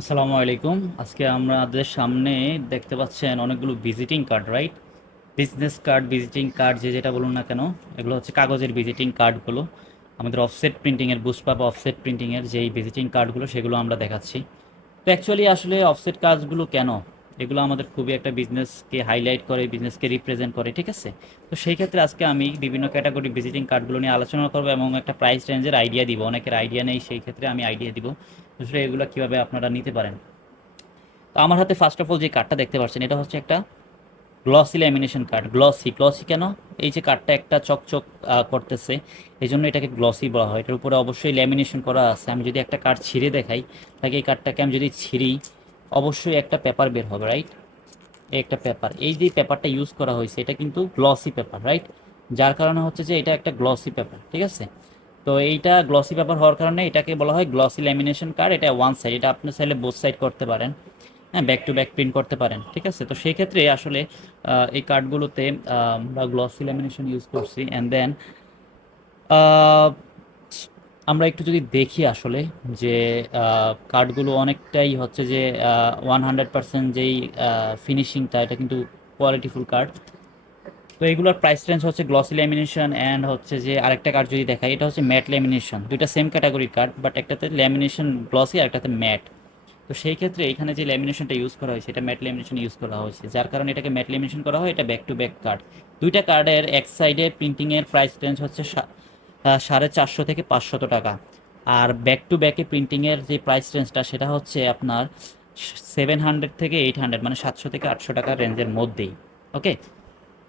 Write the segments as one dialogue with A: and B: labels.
A: আসসালামু আলাইকুম। আজকে আমাদের সামনে দেখতে পাচ্ছেন অনেকগুলো visiting card right business card visiting card যে যেটা বলুন না কেন, এগুলো হচ্ছে কাগজের ভিজিটিং কার্ডগুলো আমাদের অফসেট প্রিন্টিংয়ের বুস্টপাপ অফসেট প্রিন্টিংয়ের যেই ভিজিটিং কার্ডগুলো সেগুলো আমরা দেখাচ্ছি। তো অ্যাকচুয়ালি আসলে অফসেট কাজগুলো কেন? এগুলো আমাদের খুবই একটা বিজনেসকে হাইলাইট করে বিজনেসকে রিপ্রেজেন্ট করে, ঠিক আছে? তো সেই ক্ষেত্রে আজকে আমি বিভিন্ন ক্যাটাগরি ভিজিটিং কার্ডগুলো নিয়ে আলোচনা করব এবং একটা প্রাইস রেঞ্জের আইডিয়া দিব। অনেকের আইডিয়া নেই, সেই ক্ষেত্রে আমি আইডিয়া দিব। আসলে এগুলো কীভাবে আপনারা নিতে পারেন? তো আমার হাতে ফার্স্ট অফ অল যে কার্ডটা দেখতে পাচ্ছেন, এটা হচ্ছে একটা glossy lamination card glossy glossy কেন? এই যে কার্ডটা একটা চকচক করতেছে এই জন্য এটাকে গ্লসি বলা হয়। এটার উপরে অবশ্যই ল্যামিনেশন করা আছে। আমি যদি একটা কার্ড ছিঁড়ে দেখাই তাকে এই কার্ডটাকে আমি যদি ছিঁড়ি অবশ্যই একটা পেপার বের হবে রাইট একটা পেপার এই যে পেপারটা ইউজ করা হয়েছে, এটা কিন্তু গ্লসি পেপার রাইট যার কারণে হচ্ছে যে এটা একটা গ্লসি পেপার ঠিক আছে? তো এইটা গ্লসি পেপার হওয়ার কারণে এটাকে বলা হয় গ্লসি ল্যামিনেশন কার্ড এটা ওয়ান সাইড এটা আপনি চাইলে বোথ সাইড করতে পারেন। হ্যাঁ ব্যাক টু ব্যাক প্রিন্ট করতে পারেন, ঠিক আছে? তো সেই ক্ষেত্রে আসলে এই কার্ডগুলোতে আমরা গ্লসি ল্যামিনেশন ইউজ করছি অ্যান্ড দেন আমরা একটু যদি দেখি আসলে যে কার্ডগুলো অনেকটাই হচ্ছে যে ওয়ান হান্ড্রেড পার্সেন্ট যেই ফিনিশিংটা এটা কিন্তু কোয়ালিটিফুল কার্ড তো এগুলোর প্রাইস রেঞ্জ হচ্ছে গ্লসি ল্যামিনেশন অ্যান্ড হচ্ছে যে আরেকটা কার্ড যদি দেখাই, এটা হচ্ছে ম্যাট ল্যামিনেশন দুইটা সেম ক্যাটাগরির কার্ড বাট একটাতে ল্যামিনেশন গ্লসি আর একটাতে ম্যাট তো সেই ক্ষেত্রে এখানে যে ল্যামিনেশনটা ইউজ করা হয়েছে এটা ম্যাট ল্যামিনেশন ইউজ করা হয়েছে। যার কারণে এটাকে ম্যাট ল্যামিনেশন করা হয়, এটা ব্যাক টু ব্যাক কার্ড দুইটা কার্ডের এক সাইডে প্রিন্টিংয়ের প্রাইস রেঞ্জ হচ্ছে সাড়ে চারশো থেকে পাঁচশত টাকা। আর ব্যাক টু ব্যাকে প্রিন্টিংয়ের যে প্রাইস রেঞ্জটা সেটা হচ্ছে আপনার সেভেন হান্ড্রেড থেকে এইট হান্ড্রেড মানে সাতশো থেকে আটশো টাকার রেঞ্জের মধ্যেই ওকে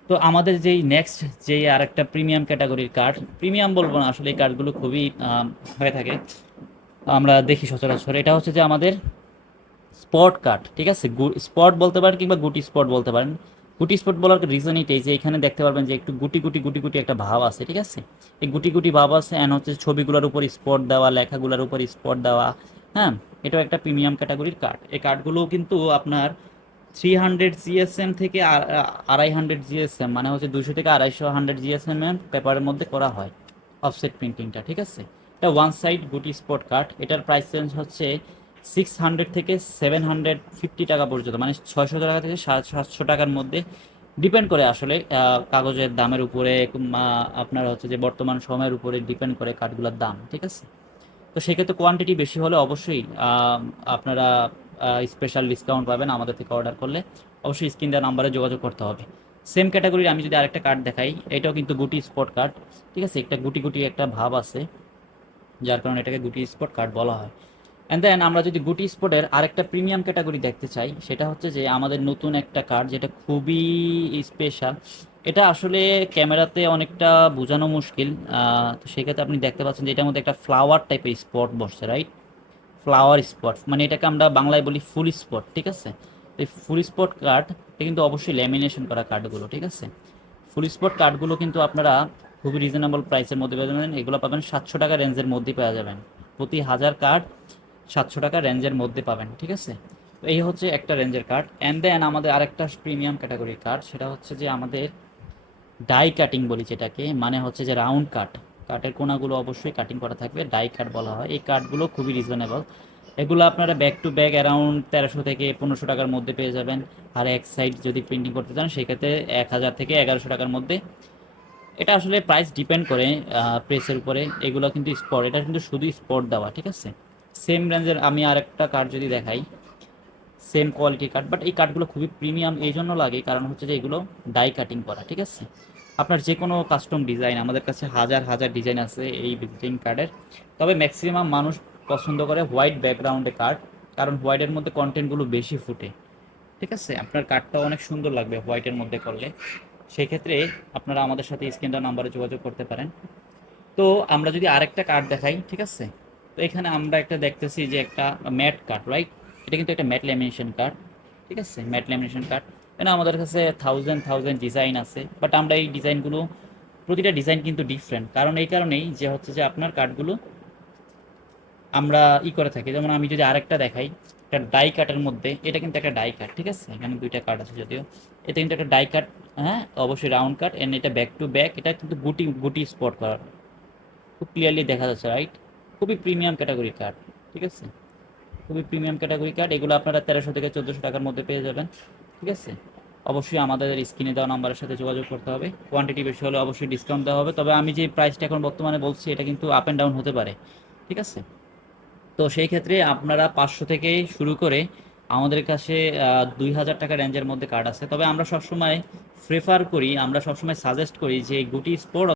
A: তো আমাদের যেই নেক্সট যেই আর একটা প্রিমিয়াম ক্যাটাগরির কার্ড প্রিমিয়াম বলব না, আসলে এই কার্ডগুলো খুবই হয়ে থাকে। আমরা দেখি সচরাচর। এটা হচ্ছে যে আমাদের স্পট কার্ড ঠিক আছে? স্পট বলতে পারেন কিংবা গুটি স্পট বলতে পারেন। গুটি স্পট বলার রিজন এটাই যে এখানে দেখতে পারবেন যে একটু গুটি গুটি গুটি গুটি একটা ভাব আছে, ঠিক আছে? এই গুটি গুটি ভাব আছে অ্যান্ড হচ্ছে ছবিগুলোর উপর স্পট দেওয়া, লেখাগুলোর উপর স্পট দেওয়া হ্যাঁ? এটাও একটা প্রিমিয়াম ক্যাটাগরির কার্ড এই কার্ডগুলো কিন্তু আপনার থ্রি হান্ড্রেড জিএসএম থেকে আড়াই হান্ড্রেড জিএসএম মানে হচ্ছে দুশো থেকে আড়াইশো হান্ড্রেড জিএসএম এর পেপারের মধ্যে করা হয় অফসেট প্রিন্টিংটা ঠিক আছে? এটা ওয়ান সাইড গুটি স্পট কার্ড এটার প্রাইস রেঞ্জ হচ্ছে সিক্স হান্ড্রেড থেকে সেভেন হান্ড্রেড ফিফটি টাকা পর্যন্ত মানে ছয়শো টাকা থেকে সাতশো টাকার মধ্যে ডিপেন্ড করে আসলে কাগজের দামের উপরে আপনার হচ্ছে যে বর্তমান সময়ের উপরে ডিপেন্ড করে কার্ডগুলোর দাম, ঠিক আছে? তো সেক্ষেত্রে কোয়ান্টিটি বেশি হলে অবশ্যই আপনারা স্পেশাল ডিসকাউন্ট পাবেন আমাদের থেকে অর্ডার করলে। অবশ্যই স্ক্রিন দেওয়া নাম্বারে যোগাযোগ করতে হবে। সেম ক্যাটাগরির আমি যদি আরেকটা কার্ড দেখাই, এটাও কিন্তু গুটি স্পট কার্ড ঠিক আছে? একটা গুটি গুটি একটা ভাব আছে, যার কারণে এটাকে গুটি স্পট কার্ড বলা হয়। অ্যান্ড দেন আমরা যদি গুটি স্পটের আরেকটা প্রিমিয়াম ক্যাটাগরি দেখতে চাই, সেটা হচ্ছে যে আমাদের নতুন একটা কার্ড, যেটা খুবই স্পেশাল এটা আসলে ক্যামেরাতে অনেকটা বোঝানো মুশকিল। তো সেক্ষেত্রে আপনি দেখতে পাচ্ছেন যে এটার মধ্যে একটা ফ্লাওয়ার টাইপের স্পট বসছে রাইট ফ্লাওয়ার স্পট মানে এটাকে আমরা বাংলায় বলি ফুল স্পট ঠিক আছে? এই ফুল স্পট কার্ড এটা কিন্তু অবশ্যই ল্যামিনেশন করা কার্ডগুলো ঠিক আছে? ফুল স্পট কার্ডগুলো কিন্তু আপনারা খুবই রিজনেবল প্রাইসের মধ্যে পেয়ে যাবেন। এগুলো পাবেন সাতশো টাকা রেঞ্জের মধ্যে পাওয়া যাবেন। প্রতি হাজার কার্ড সাতশো টাকা রেঞ্জের মধ্যে পাবেন, ঠিক আছে? এই হচ্ছে একটা রেঞ্জের কার্ড অ্যান্ড দেন আমাদের আরেকটা প্রিমিয়াম ক্যাটাগরির কার্ড সেটা হচ্ছে যে আমাদের ডাই কাটিং বলি যেটাকে মানে হচ্ছে যে রাউন্ড কাট কাটের কোনাগুলো অবশ্যই কাটিং করা থাকবে ডাই কাট বলা হয়। এই কাটগুলো খুবই রিজনেবল এগুলো আপনারা ব্যাক টু ব্যাক অ্যারাউন্ড তেরোশো থেকে পনেরোশো টাকার মধ্যে পেয়ে যাবেন। আর এক সাইড যদি প্রিন্টিং করতে চান, সেক্ষেত্রে এক হাজার থেকে এগারোশো টাকার মধ্যে। এটা আসলে প্রাইস ডিপেন্ড করে প্রেসের উপরে। এগুলো কিন্তু স্পট এটা কিন্তু শুধু স্পট দেওয়া, ঠিক আছে? সেম রেঞ্জের আমি আরেকটা কার্ড যদি দেখাই সেম কোয়ালিটি কার্ড বাট এই কার্ডগুলো খুবই প্রিমিয়াম এই জন্য লাগে, কারণ হচ্ছে যে এগুলো ডাই কাটিং করা, ঠিক আছে? আপনার যে কোনো কাস্টম ডিজাইন আমাদের কাছে হাজার হাজার ডিজাইন আছে এই ভিজিটিং কার্ডের তবে ম্যাক্সিমাম মানুষ পছন্দ করে হোয়াইট ব্যাকগ্রাউন্ডে কার্ড কারণ হোয়াইটের মধ্যে কন্টেন্টগুলো বেশি ফুটে, ঠিক আছে? আপনার কার্ডটা অনেক সুন্দর লাগবে হোয়াইটের মধ্যে করলে। সেই ক্ষেত্রে আপনারা আমাদের সাথে স্ক্রিনটা নাম্বারে যোগাযোগ করতে পারেন। তো আমরা যদি আরেকটা কার্ড দেখাই, ঠিক আছে? তো এখানে আমরা একটা দেখতেছি যে একটা ম্যাট কার্ড রাইট এটা কিন্তু একটা ম্যাট ল্যামিনেশন কার্ড, ঠিক আছে? Matt lamination card. এখানে আমাদের কাছে থাউজেন্ড থাউজেন্ড ডিজাইন আছে বাট আমরা এই ডিজাইনগুলো, প্রতিটা ডিজাইন কিন্তু ডিফারেন্ট কারণ এই কারণেই যে হচ্ছে যে আপনার কার্ডগুলো আমরা ই করে থাকি। যেমন আমি যদি আরেকটা দেখাই, একটা ডাই কাটের মধ্যে, এটা কিন্তু একটা ডাই কাট ঠিক আছে? এখানে দুইটা কাট আছে যদিও। এটা কিন্তু একটা ডাই কাট হ্যাঁ? অবশ্যই রাউন্ড কাট এন্ড এটা ব্যাক টু ব্যাক এটা কিন্তু গুটি গুটি স্পট করার খুব ক্লিয়ারলি দেখা যাচ্ছে রাইট খুবই প্রিমিয়াম ক্যাটাগরি কার্ড ঠিক আছে? খুবই প্রিমিয়াম ক্যাটাগরি কার্ড এগুলো আপনারা তেরোশো থেকে চোদ্দোশো টাকার মধ্যে পেয়ে যাবেন, ঠিক আছে? অবশ্যই আমাদের স্ক্রিনে দেওয়া নাম্বারের সাথে যোগাযোগ করতে হবে কোয়ান্টিটি বেশি হলে অবশ্যই ডিসকাউন্ট দেওয়া হবে, তবে আমি যে প্রাইসটা এখন বর্তমানে বলছি, এটা কিন্তু আপ অ্যান্ড ডাউন হতে পারে, ঠিক আছে? তো সেই ক্ষেত্রে আপনারা পাঁচশো থেকে শুরু করে আমাদের কাছে দুই হাজার টাকা রেঞ্জের মধ্যে কার্ড আছে, তবে আমরা সবসময় প্রেফার করি, আমরা সবসময় সাজেস্ট করি যে গুটি স্পোর্ট